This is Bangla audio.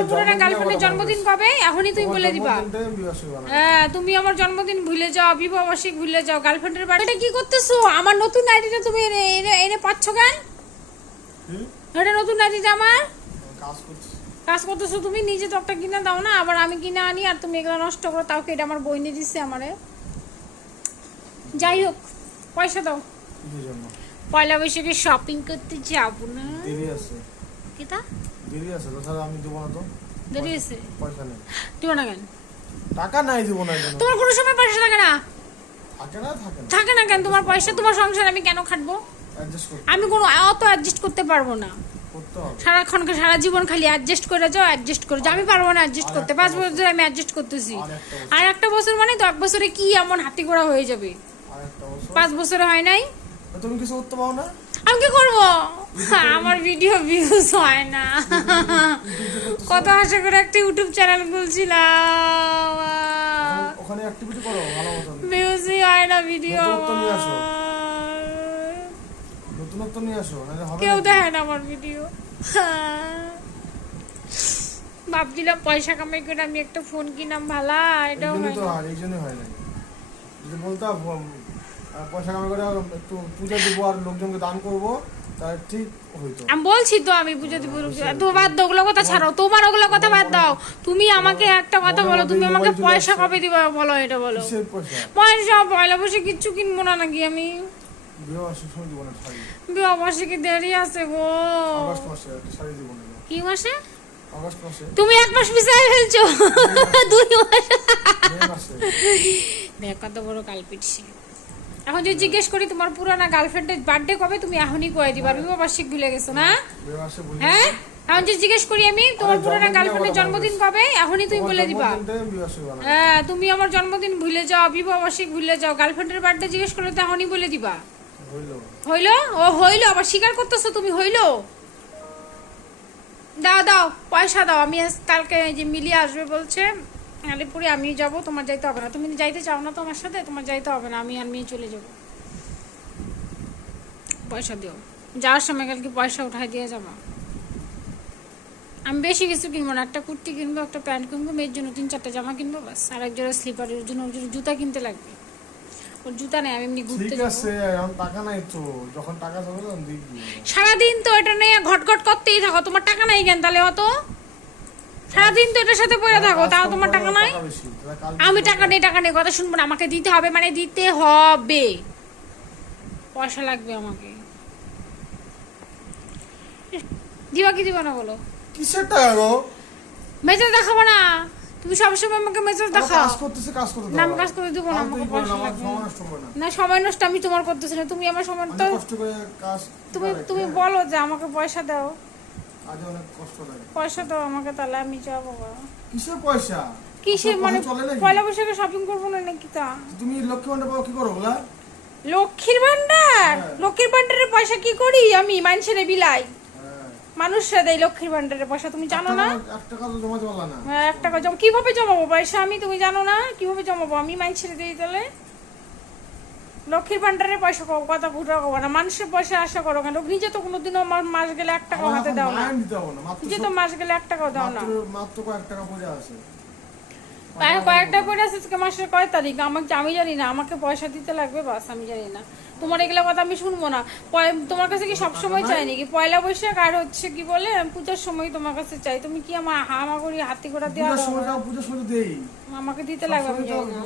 তোমার পুরনো গার্লফ্রেন্ডের জন্মদিন কবে এখনই তুমি বলে দিবা। হ্যাঁ তুমি আমার জন্মদিন ভুলে যাও, বিবাহ বার্ষিক ভুলে যাও, গার্লফ্রেন্ডের বাড়িতে কি করতেছো? আমার নতুন আইডিটা তুমি এনে পাচ্ছ কেন? এটা নতুন আইডিটা আমার কাজ করতেছো তুমি, নিজে তো একটা কিনে দাও না, আবার আমি কিনে আনি আর তুমি এগুলো নষ্ট করো। তাও কি এটা আমার বই নিয়ে দিচ্ছে আমারে। যাই হোক পয়সা দাও, পয়লা বৈশাখে শপিং করতে যাবো না। দেরি আছে কিটা দেরি আছে তো, তাহলে আমি দেব না তো। দেরি আছে, পয়সা নেই। দিব না কেন? টাকা নাই, দেব না কেন? তোমার কোনো সময় পয়সা থাকে না? থাকে না কেন? তোমার পয়সা তোমার সংসার আমি কেন খাটবো? আমি কোনো অত অ্যাডজাস্ট করতে পারবো না। সারাক্ষণ সারা জীবন খালি অ্যাডজাস্ট করে যাও, অ্যাডজাস্ট করে যাও। আমি পারবো না অ্যাডজাস্ট করতে। 5 বছর ধরে আমি অ্যাডজাস্ট করতেছি, আর একটা বছর মানে তো 1 বছরে কি এমন হাতি ঘোড়া হয়ে যাবে? 5 বছরে হয় নাই। তুমি কিছু করতে পারো না? আমি কি করবো? আমার ভিডিও ভিউজ হয় না। কত আশা করে একটা ইউটিউব চ্যানেল খুলছিলাম, ওখানে অ্যাক্টিভিটি করো ভালো মতো। ভিউজই হয় না ভিডিও। নতুনত্ব নিয়ে আসো, নাহলে হবে না। কেউ দেখে না আমার ভিডিও। ভাবছিলাম পয়সা কামাই করে আমি একটা ফোন কিনাম ভালা, এটাও হয় তো না। আর এই জন্যই হয় না। যদি বলতাম পয়সা কামাই করে একটু পূজা দিব আর লোকজনকে দান করব, তাহলে ঠিক হইতো। আমি বলছি তো আমি পূজা দিব। তো বাদ দাও ওগুলো কথা, ছাড়ো তোমার ওগুলো কথা বাদ দাও। তুমি আমাকে একটা কথা বলো, তুমি আমাকে পয়সা কবে দিবা বলো, এটা বলো। কিসের পয়সা? পয়সা পয়লা বসে কিচ্ছু কিনবো না নাকি আমি? বিবাহ বার্ষিকী দেরি আছে গো। আগস্ট মাসে একটা শাড়ি দিব না। কি মাসে? আগস্ট মাসে। তুমি 1 মাস পিছায় ফেলছো। 2 মাস। দেখ কত বড় কালপিটছি। এখন যদি জিজ্ঞেস করি তোমার পুরানা গার্লফ্রেন্ডের বার্থডে কবে, তুমি এখনই কয়ে দিবা। বিবাহ বার্ষিক ভুলে গেছো না? হ্যাঁ এখন যদি জিজ্ঞেস করি আমি তোমার পুরানা গার্লফ্রেন্ডের জন্মদিন কবে, এখনই তুমি বলে দিবা। হ্যাঁ তুমি আমার জন্মদিন ভুলে যাও, বিবাহ বার্ষিক ভুলে যাও, গার্লফ্রেন্ডের বার্থডে জিজ্ঞেস করলে তো এখনই বলে দিবা। হইলো? ও হইলো, আবার স্বীকার করতেছো তুমি। হইলো? দাও দাও পয়সা দাও। আমি কালকে যে মিলিয়ে আসবে বলছে আলিপুরে, আমি যাব, তোমার যাইতে হবে না। তুমি যাইতে চাও না তো আমার সাথে, তোমার যাইতে হবে না, আমি আর মেয়ে চলে যাব। পয়সা দিও, যাওয়ার সময় কালকে পয়সা উঠাই দিয়ে যাবো। আমি বেশি কিছু কিনবো না, একটা কুর্তি কিনবো, একটা প্যান্ট কিনবো, মেয়ের জন্য 3-4টা জামা কিনবো বাস, আর এক জোড়া স্লিপারের জন্য ওর জন্য জুতা কিনতে লাগবে। ওর জুতা নেই, আমি এমনি ঘুরতে ঠিক আছে, এখন টাকা নাই তো, যখন টাকা হবে তখন দেখবি। সারাদিন তো এটা নিয়ে ঘটঘট করতেই থাকো, তোমার টাকা নাই কেন তাহলে? অত সারাদিন তো এটার সাথে পড়ে থাকো, তাও তোমার টাকা নাই। আমি টাকা নেই কথা শুনবো না, আমাকে দিতে হবে, মানে দিতে হবে, পয়সা লাগবে আমাকে। দিবা কি দিবা না বলো? কিসের টাকা গো? মেজাজ দেখাবো না, তুমি সবসময় আমাকে মেজাজ দেখাও। কাজ করতেছে, কাজ করতে দাও। না আমি কাজ করে দিব না, আমাকে পয়সা লাগবে। না সময় নষ্ট আমি তোমার করতেছি না, তুমি আমার সময় তো কষ্ট করে কাজ। তুমি বলো যে আমাকে পয়সা দাও। আজ অনেক কষ্ট লাগে। পয়সা দাও আমাকে, তাহলে আমি যাবো। কিসের পয়সা? কিসের মানে? পয়লা বৈশাখে শপিং করবো না নাকি? তা তুমি লক্ষ্মী ভান্ডার পাও, কি করো বলা? লক্ষ্মীর ভান্ডার? লক্ষ্মীর ভান্ডারের পয়সা কি করি আমি? মানুষের বিলাই, মানুষরা দেয় লক্ষ্মীর ভান্ডারের পয়সা, তুমি জানো না? 1 টাকা তো জমাতে পারলা না। 1 টাকা কিভাবে জমাবো পয়সা আমি? তুমি জানো না কিভাবে জমাবো আমি? মানুষের দিই তাহলে? লক্ষ্মীর ভান্ডারের পয়সা কথা ফুটা করবো না, মানুষের পয়সা আশা করো কেন? নিজে তো কোনোদিনও মাস গেলে 1 টাকা হাতে দাও না। নিজে তো মাস গেলে 1 টাকাও দাও না। মাত্র কয়েক টাকা পড়ে আছে। কয়েকটা করে আছে, মাসের কয় তারিখ আমাকে আমি জানি না, আমাকে পয়সা দিতে লাগবে বাস, আমি জানি না। তোমার এগুলো কথা আমি শুনবো না। তোমার কাছে কি সবসময় চাই নাকি? পয়লা বৈশাখ আর হচ্ছে কি বলে পূজার সময় তোমার কাছে চাই। তুমি কি আমার হামাগুড়ি হাতি ঘোড়া দেওয়া? পূজার সময় দেই, আমাকে দিতে লাগবে, আমি জানি না।